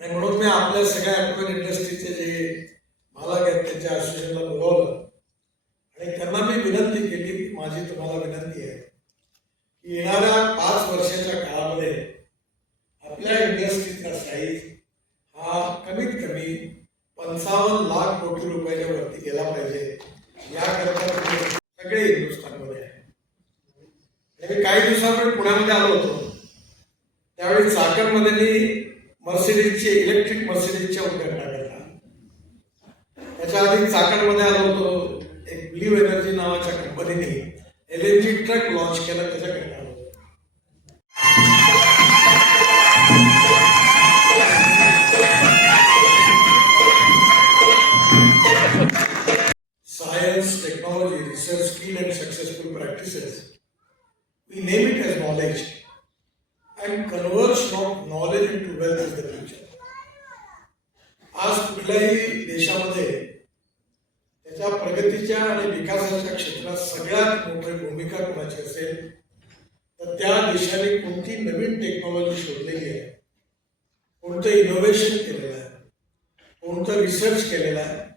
आणि म्हणून मी आपल्या सगळ्या ॲक्टिव्ह इंडस्ट्रीचे जे मालक आहेत त्यांच्या असोसिएशनला बोलावलं. आणि त्यांना मी विनंती केली की माझी तुम्हाला विनंती आहे की येणाऱ्या पाच वर्षाच्या काळामध्ये आपल्या इंडस्ट्रीचा साईज हा कमीत कमी पंचावन्न लाख कोटी रुपयाच्या वरती गेला पाहिजे. याकरता तुम्ही सगळे हिंदुस्थानमध्ये आहे. आणि काही दिवसापूर्वी पुण्यामध्ये आलो होतो. त्यावेळी चाकणमध्ये मी मर्सिडीजचे इलेक्ट्रिक मर्सिडीजच्या उद्घाटना केला त्याच्या आधी चाकणमध्ये आलो होतो एक ब्ल्यू एनर्जी नावाच्या कंपनीने L N G truck launch केला त्याच्याकडे आलो होतो science, technology, research, skill, and successful practices. We name it as knowledge. And conversion of knowledge into wealth is the future. आज कुठल्याही देशामध्ये त्याच्या प्रगतीच्या आणि विकासाच्या क्षेत्रात सगळ्यात मोठी भूमिका कोणाची असेल तर त्या देशाने कोणती नवीन टेक्नॉलॉजी शोधलेली आहे? कोणतं इनोव्हेशन केलेलं आहे? कोणतं रिसर्च केलेलं आहे?